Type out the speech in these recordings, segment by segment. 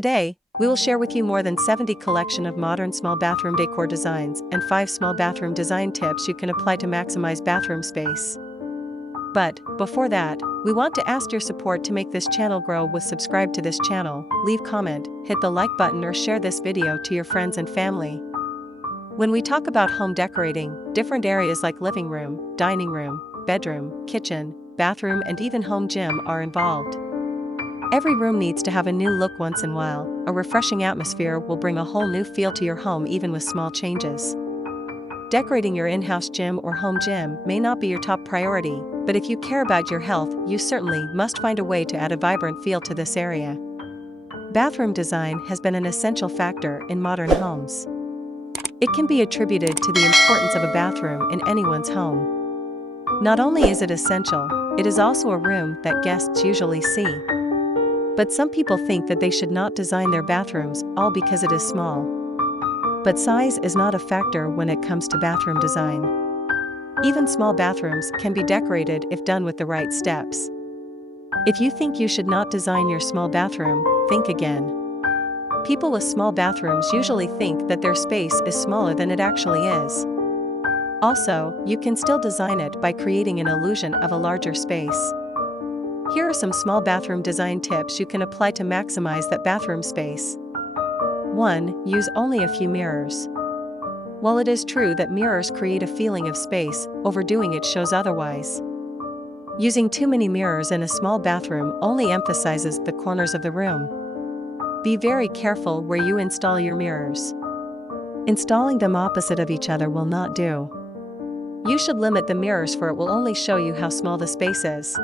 Today, we will share with you more than 70 collection of modern small bathroom decor designs and 5 small bathroom design tips you can apply to maximize bathroom space. But, before that, we want to ask your support to make this channel grow with subscribe to this channel, leave comment, hit the like button or share this video to your friends and family. When we talk about home decorating, different areas like living room, dining room, bedroom, kitchen, bathroom and even home gym are involved. Every room needs to have a new look once in a while. A refreshing atmosphere will bring a whole new feel to your home even with small changes. Decorating your in-house gym or home gym may not be your top priority, but if you care about your health, you certainly must find a way to add a vibrant feel to this area. Bathroom design has been an essential factor in modern homes. It can be attributed to the importance of a bathroom in anyone's home. Not only is it essential, it is also a room that guests usually see. But some people think that they should not design their bathrooms all because it is small. But size is not a factor when it comes to bathroom design. Even small bathrooms can be decorated if done with the right steps. If you think you should not design your small bathroom, think again. People with small bathrooms usually think that their space is smaller than it actually is. Also, you can still design it by creating an illusion of a larger space. Here are some small bathroom design tips you can apply to maximize that bathroom space. 1. Use only a few mirrors. While it is true that mirrors create a feeling of space, overdoing it shows otherwise. Using too many mirrors in a small bathroom only emphasizes the corners of the room. Be very careful where you install your mirrors. Installing them opposite of each other will not do. You should limit the mirrors, for it will only show you how small the space is.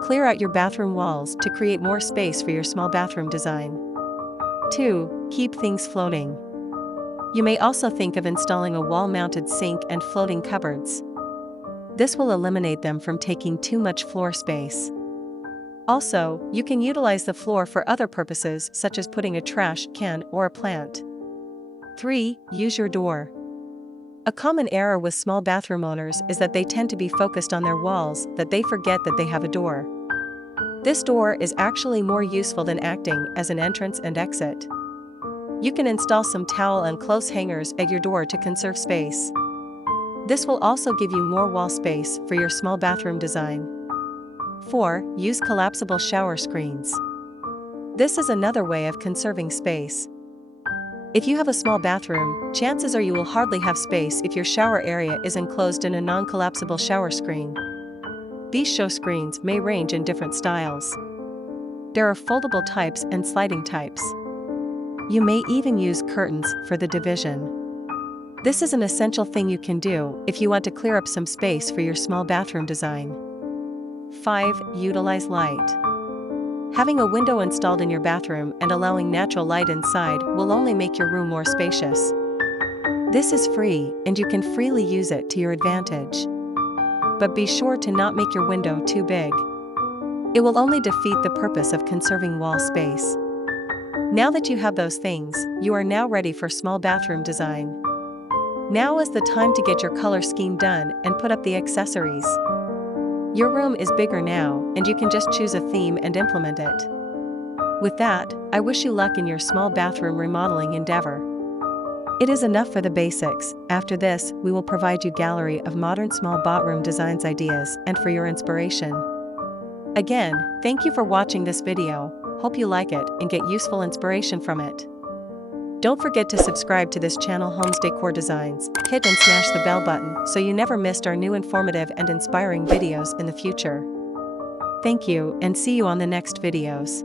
Clear out your bathroom walls to create more space for your small bathroom design. 2. Keep things floating. You may also think of installing a wall-mounted sink and floating cupboards. This will eliminate them from taking too much floor space. Also, you can utilize the floor for other purposes such as putting a trash can or a plant. 3. Use your door. A common error with small bathroom owners is that they tend to be focused on their walls that they forget that they have a door. This door is actually more useful than acting as an entrance and exit. You can install some towel and clothes hangers at your door to conserve space. This will also give you more wall space for your small bathroom design. 4. Use collapsible shower screens. This is another way of conserving space. If you have a small bathroom, chances are you will hardly have space if your shower area is enclosed in a non-collapsible shower screen. These show screens may range in different styles. There are foldable types and sliding types. You may even use curtains for the division. This is an essential thing you can do if you want to clear up some space for your small bathroom design. 5. Utilize light. Having a window installed in your bathroom and allowing natural light inside will only make your room more spacious. This is free, and you can freely use it to your advantage. But be sure to not make your window too big. It will only defeat the purpose of conserving wall space. Now that you have those things, you are now ready for small bathroom design. Now is the time to get your color scheme done and put up the accessories. Your room is bigger now, and you can just choose a theme and implement it. With that, I wish you luck in your small bathroom remodeling endeavor. It is enough for the basics. After this, we will provide you gallery of modern small bathroom designs ideas and for your inspiration. Again, thank you for watching this video. Hope you like it and get useful inspiration from it. Don't forget to subscribe to this channel, Homes Decor Designs. Hit and smash the bell button so you never missed our new informative and inspiring videos in the future. Thank you, and see you on the next videos.